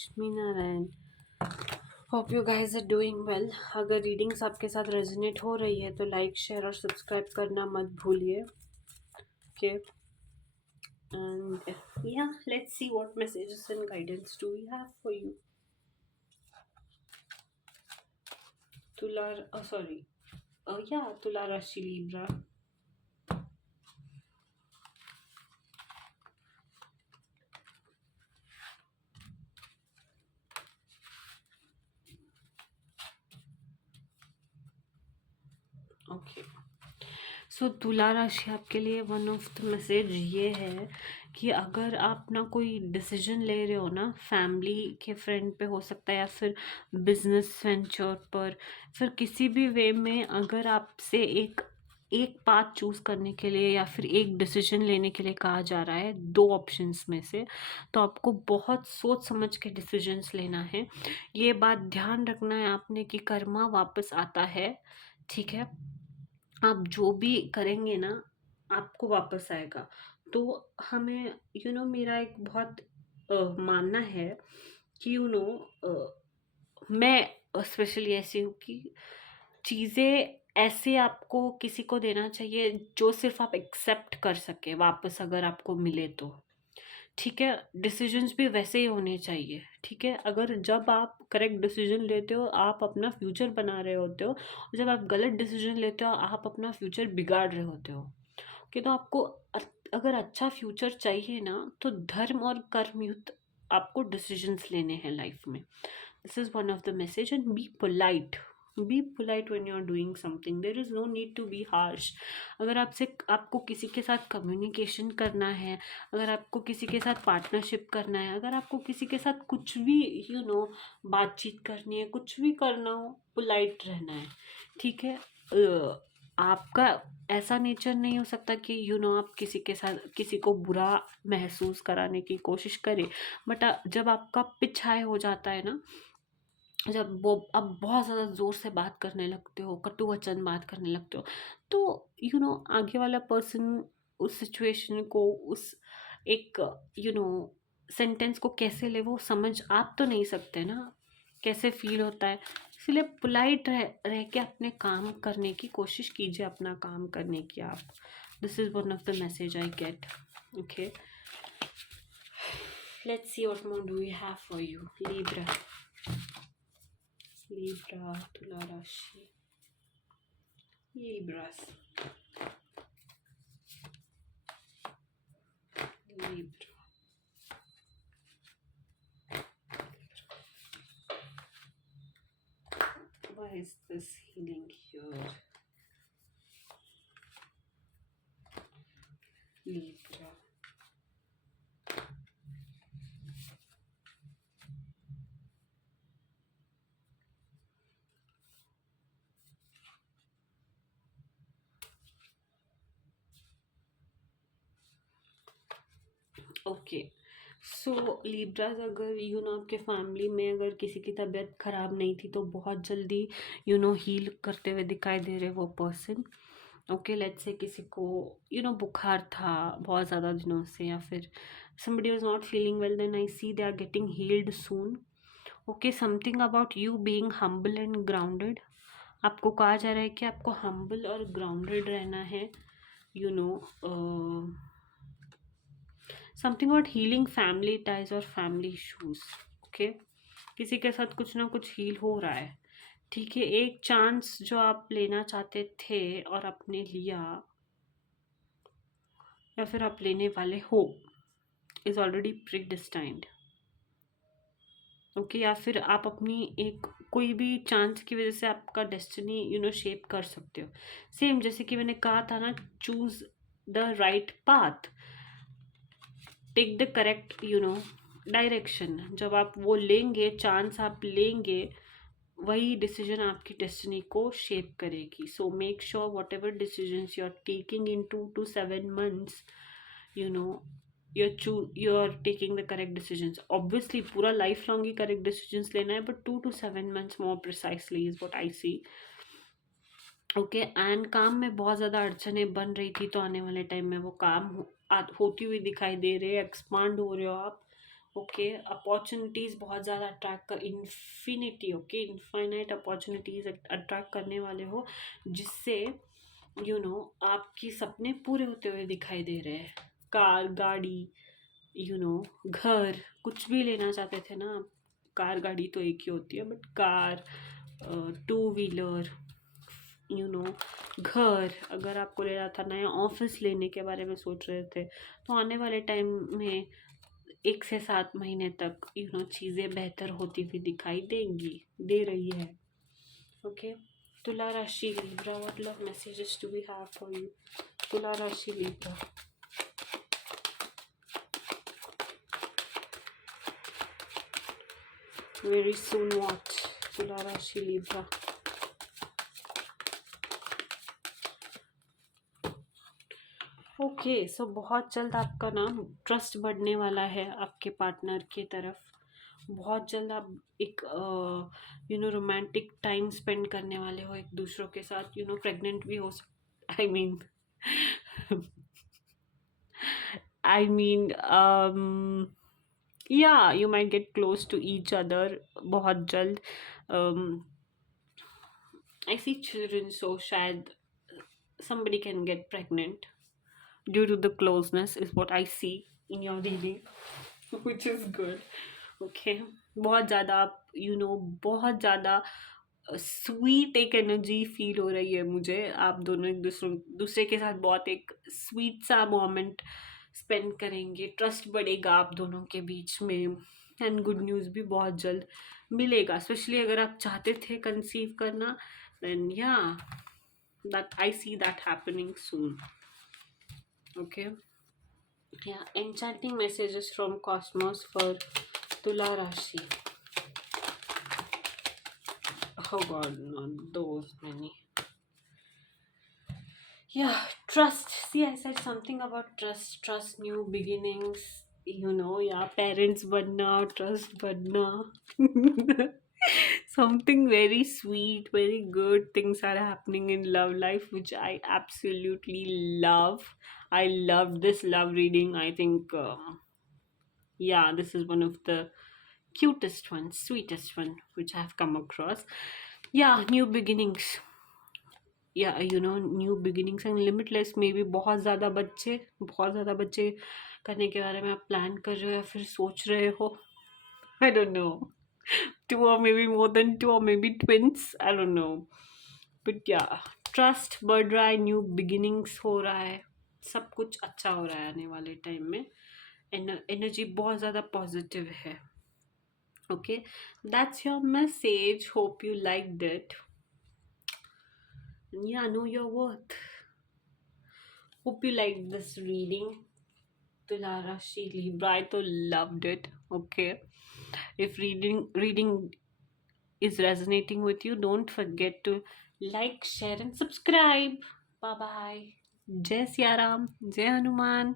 Lakshmi Narayan. Hope you guys are doing well. अगर readings आपके साथ रेजोनेट हो रही है तो लाइक शेयर और सब्सक्राइब करना मत भूलिए। Okay, and yeah let's see what messages and guidance do we have for you. Tula sorry या तुला राशि लिब्रा। ओके, सो तुला राशि आपके लिए वन ऑफ द मैसेज ये है कि अगर आप ना कोई डिसीजन ले रहे हो ना, फैमिली के फ्रेंड पे हो सकता है या फिर बिजनेस वेंचर पर, फिर किसी भी वे में अगर आपसे एक एक पाथ चूज़ करने के लिए या फिर एक डिसीजन लेने के लिए कहा जा रहा है दो ऑप्शंस में से, तो आपको बहुत सोच समझ के डिसीजंस लेना है। ये बात ध्यान रखना है आपने कि कर्मा वापस आता है, ठीक है। आप जो भी करेंगे ना आपको वापस आएगा। तो हमें मेरा एक बहुत मानना है कि मैं स्पेशली ऐसी हूँ कि चीज़ें ऐसे आपको किसी को देना चाहिए जो सिर्फ आप एक्सेप्ट कर सके वापस अगर आपको मिले तो, ठीक है। डिसीजंस भी वैसे ही होने चाहिए, ठीक है। अगर जब आप करेक्ट डिसीजन लेते हो आप अपना फ्यूचर बना रहे होते हो, और जब आप गलत डिसीजन लेते हो आप अपना फ्यूचर बिगाड़ रहे होते हो। कि तो आपको अगर अच्छा फ्यूचर चाहिए ना तो धर्म और कर्म युक्त आपको डिसीजंस लेने हैं लाइफ में। This is one of the message and be polite when you are doing something, there is no need to be harsh. अगर आपको किसी के साथ कम्युनिकेशन करना है, अगर आपको किसी के साथ पार्टनरशिप करना है, अगर आपको किसी के साथ कुछ भी बातचीत करनी है, कुछ भी करना हो, पोलाइट रहना है, ठीक है। आपका ऐसा नेचर नहीं हो सकता कि आप किसी के साथ किसी को बुरा महसूस कराने की कोशिश करें। बट जब आपका पिच हाई हो जाता है ना, जब वो अब बहुत ज़्यादा ज़ोर से बात करने लगते हो, कटु वचन बात करने लगते हो, तो आगे वाला पर्सन उस सिचुएशन को, उस एक सेंटेंस को कैसे ले वो समझ आप तो नहीं सकते ना, कैसे फील होता है। इसलिए पोलाइट रह के अपने काम करने की कोशिश कीजिए, अपना काम करने की आप। This is one of the message I get. Okay, let's see what more do we have for you. Libra, Tula राशि, Libras, Libra. Why is this healing here? Libra. Okay, so Libras, अगर आपके फैमिली में अगर किसी की तबीयत खराब नहीं थी तो बहुत जल्दी हील करते हुए दिखाई दे रहे वो पर्सन। ओके, लेट्स से किसी को बुखार था बहुत ज़्यादा दिनों से, या फिर somebody was not feeling well, then I see they are getting healed soon. Okay, something about you being humble and grounded. आपको कहा जा रहा है कि आपको हम्बल और ग्राउंडेड रहना है। You know something about healing family ties और फैमिली इशूज। ओके, किसी के साथ कुछ ना कुछ हील हो रहा है, ठीक है। एक चांस जो आप लेना चाहते थे और आपने लिया, या फिर आप लेने वाले हो, is already pre destined. Okay, या फिर आप अपनी एक कोई भी चांस की वजह से आपका डेस्टिनी शेप कर सकते हो। सेम जैसे कि मैंने कहा था ना, choose the right path, take the correct direction. जब आप वो लेंगे, चांस आप लेंगे, वही डिसीजन आपकी डेस्टिनी को शेप करेगी। So make sure whatever decisions you are taking in 2 to 7 months, you know you're taking the correct decisions. Obviously पूरा लाइफ लॉन्ग ही करेक्ट डिसीजंस लेना है, but 2 to 7 months more precisely is what I see. Okay, and काम में बहुत ज़्यादा अड़चनें बन रही थी, तो आने वाले टाइम में वो काम होती हुई दिखाई दे रहे हैं, एक्सपांड हो रहे हो आप। ओके, अपॉर्चुनिटीज़ बहुत ज़्यादा अट्रैक्ट कर, infinity, okay, infinite opportunities attract करने वाले हो, जिससे आपकी सपने पूरे होते हुए दिखाई दे रहे हैं। कार, गाड़ी, घर, कुछ भी लेना चाहते थे ना आप, कार गाड़ी तो एक ही होती है, बट कार, टू व्हीलर, घर, अगर आपको लेना था, नया ऑफिस लेने के बारे में सोच रहे थे, तो आने वाले टाइम में 1 से 7 महीने तक चीज़ें बेहतर होती हुई दिखाई देंगी, दे रही है। ओके, तुला राशि Libra, what love messages do we have for you? Tula राशि लिब्रा, वेरी सून वॉच, तुला राशि लिब्रा। ओके, सो बहुत जल्द आपका ना ट्रस्ट बढ़ने वाला है आपके पार्टनर की तरफ। बहुत जल्द आप एक रोमांटिक टाइम स्पेंड करने वाले हो एक दूसरों के साथ। प्रेग्नेंट भी हो सकते, I mean yeah you might get close to each other बहुत जल्द। आई सी चिल्ड्रन, सो शायद somebody can get pregnant due to the closeness is what I see in your reading, which is good. Okay, बहुत ज़्यादा आप बहुत ज़्यादा स्वीट एक energy feel हो रही है मुझे। आप दोनों एक दूसरे के साथ बहुत एक स्वीट सा मोमेंट स्पेंड करेंगे, ट्रस्ट बढ़ेगा आप दोनों के बीच में, एंड गुड न्यूज़ भी बहुत जल्द मिलेगा। स्पेशली अगर आप चाहते थे कंसीव करना, देन या that I see that happening soon. Okay, yeah, enchanting messages from cosmos for Tula Rashi. Oh god, not those many. Yeah, trust. See, I said something about trust, new beginnings, yeah, parents badna, trust badna. Something very sweet, very good things are happening in love life, which I absolutely love. I love this love reading. I think yeah, this is one of the cutest one, sweetest one which I have come across. Yeah, new beginnings. या new beginnings and limitless में भी बहुत ज़्यादा बच्चे करने के बारे में आप प्लान कर रहे हो या फिर सोच रहे हो। I don't know, 2 or maybe more than 2 or maybe twins, I don't know, but yeah, trust बढ़ रहा है, न्यू बिगिनिंग्स हो रहा है, सब कुछ अच्छा हो रहा है आने वाले टाइम में। एनर्जी बहुत ज़्यादा पॉजिटिव है। Okay, that's your message, hope you liked it. Yeah, know your worth. Hope you liked this reading. Tula Rashi Libra, I तो loved it. Okay, if reading is resonating with you, don't forget to like, share and subscribe. Bye bye. Jai Siya Ram, Jai Hanuman.